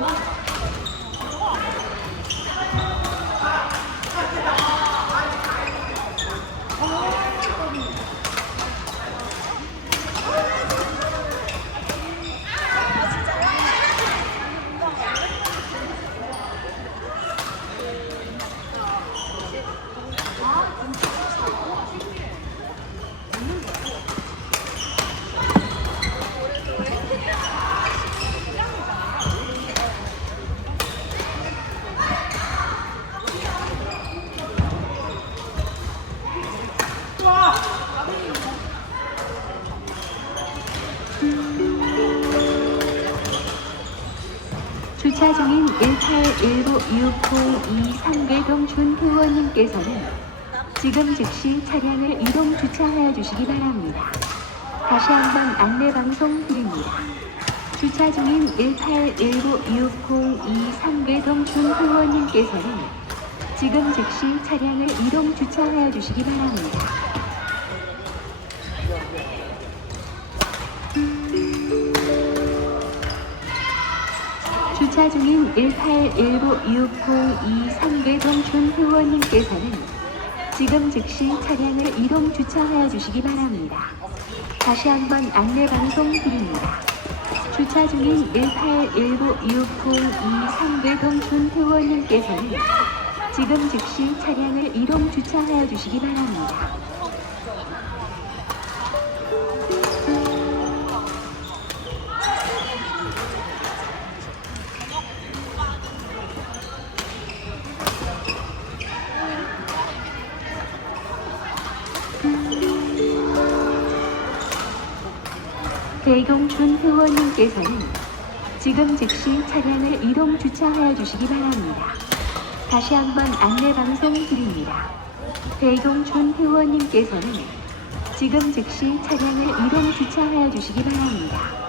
구 중인 18196023괴동 준회원님께서는 지금 즉시 차량을 이동 주차하여 주시기 바랍니다. 다시 한번 안내 방송 드립니다. 주차 중인 18196023괴동 준회원님께서는 지금 즉시 차량을 이동 주차하여 주시기 바랍니다. 주차 중인 18196023괴동 준회원님께서는 지금 즉시 차량을 이동 주차하여 주시기 바랍니다. 다시 한번 안내 방송 드립니다. 주차 중인 18196023괴동 준회원님께서는 지금 즉시 차량을 이동 주차하여 주시기 바랍니다. 대동춘 회원님께서는 지금 즉시 차량을 이동 주차하여 주시기 바랍니다. 다시 한번 안내 방송 드립니다. 대동춘 회원님께서는 지금 즉시 차량을 이동 주차하여 주시기 바랍니다.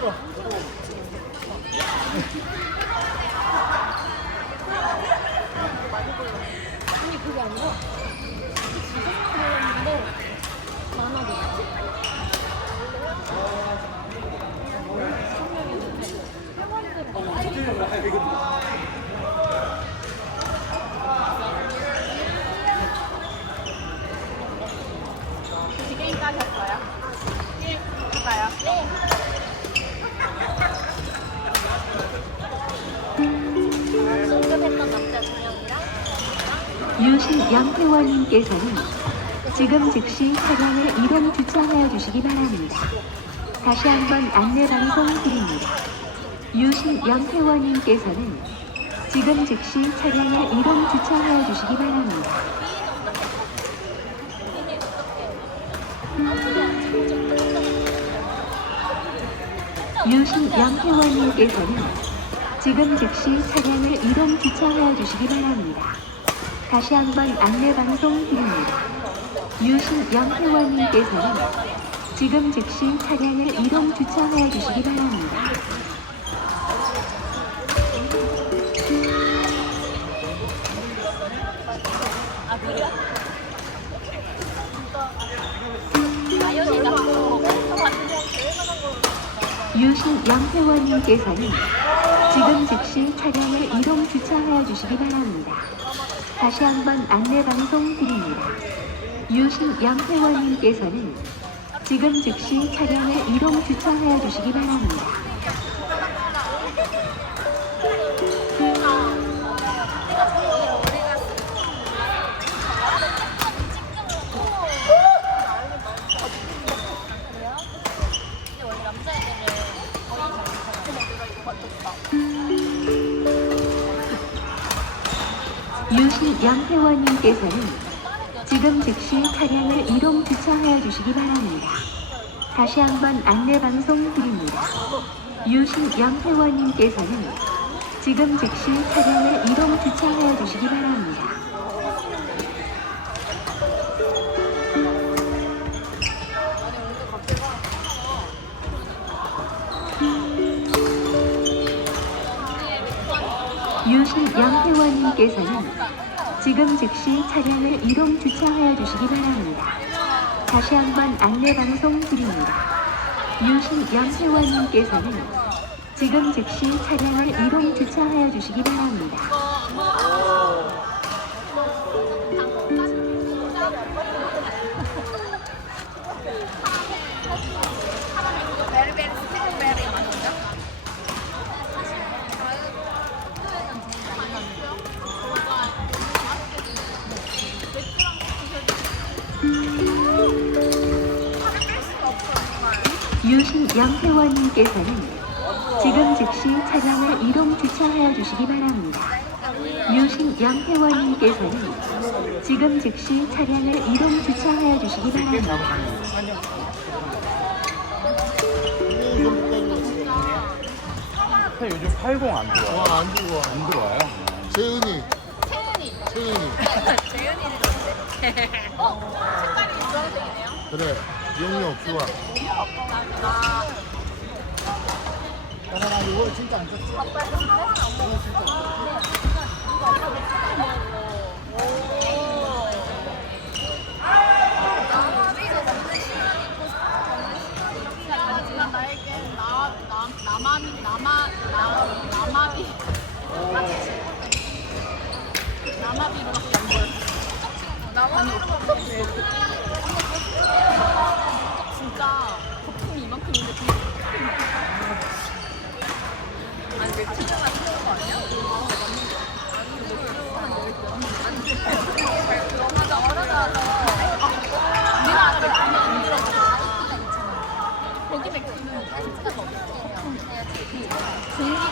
아니 그게 아니라 혹시 게임 따셨어요? 네. 할까요? 네. 유신영 회원님께서는 지금 즉시 차량을 이동 주차하여 주시기 바랍니다. 다시 한번 안내 방송 드립니다. 유신영 회원님께서는 지금 즉시 차량을 이동 주차하여 주시기 바랍니다. 유신영 회원님께서는 지금 즉시 차량을 이동 주차하여 주시기 바랍니다. 다시 한번 안내 방송 드립니다. 유신영 회원님께서는 지금 즉시 차량을 이동 주차하여 주시기 바랍니다. 유신영 회원님께서는 지금 즉시 차량을 이동 주차하여 주시기 바랍니다. 다시 한번 안내 방송 드립니다. 유신 영 회원님께서는 지금 즉시 차량을 이동 주차하여 주시기 바랍니다. 유신영 회원님께서는 지금 즉시 차량을 이동 주차하여 주시기 바랍니다. 다시 한번 안내 방송 드립니다. 유신영 회원님께서는 지금 즉시 차량을 이동 주차하여 주시기 바랍니다. 유신영 회원님께서는 지금 즉시 차량을 이동 주차하여 주시기 바랍니다. 다시 한번 안내 방송 드립니다. 유신영 회원님께서는 지금 즉시 차량을 이동 주차하여 주시기 바랍니다. 영 회원님께서는 지금 즉시 차량을 이동 주차하여 주시기 바랍니다. 유신 영 회원님께서는 지금 즉시 차량을 이동 주차하여 주시기 바랍니다. 요즘 80 안 들어와. 와, 안 들어와. 안 들어와요? 재은이. 채은이. 채은이. 재은이는 좋은데. 어? 색깔이 주황색이네요. 그래. 기억력 좋아. 아, 나 이거 진짜 안 썼지? 아빠 이거 안. 진짜. 이거 아빠 왜 처음 먹어? 오. 나만이 저는 시간 입고 싶어. 저는 시간 하지만 나에게 나, 나, 나만이, 나마, 나, 나마비. 나마비로밖에 안 보여. 나마비로밖에 왜 진짜 거품이 이만큼인데 진짜 아니 왜 치즈만 쓰는 거기 맥주는 치즈가 없어 공기가 없어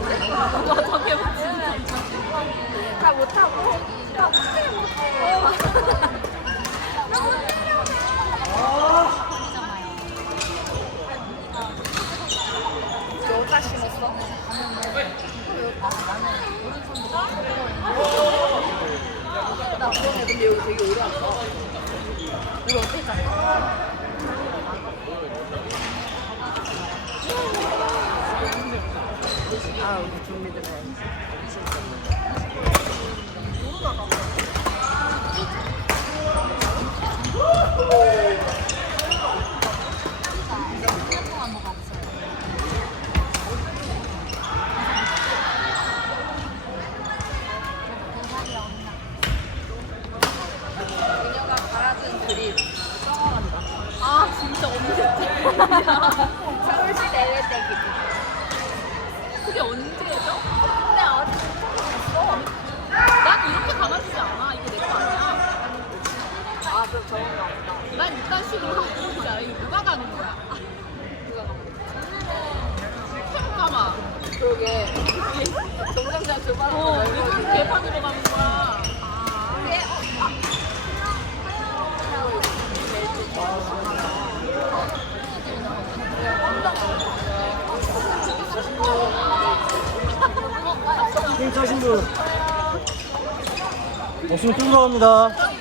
맞아 대박 못하고 여기 되게 오래 왔어 우리 어떻게 잘 아, 준비들 해. 어, 지금 개판으로 가는 거야. 힘 차신 분 없으면 뜬 거합니다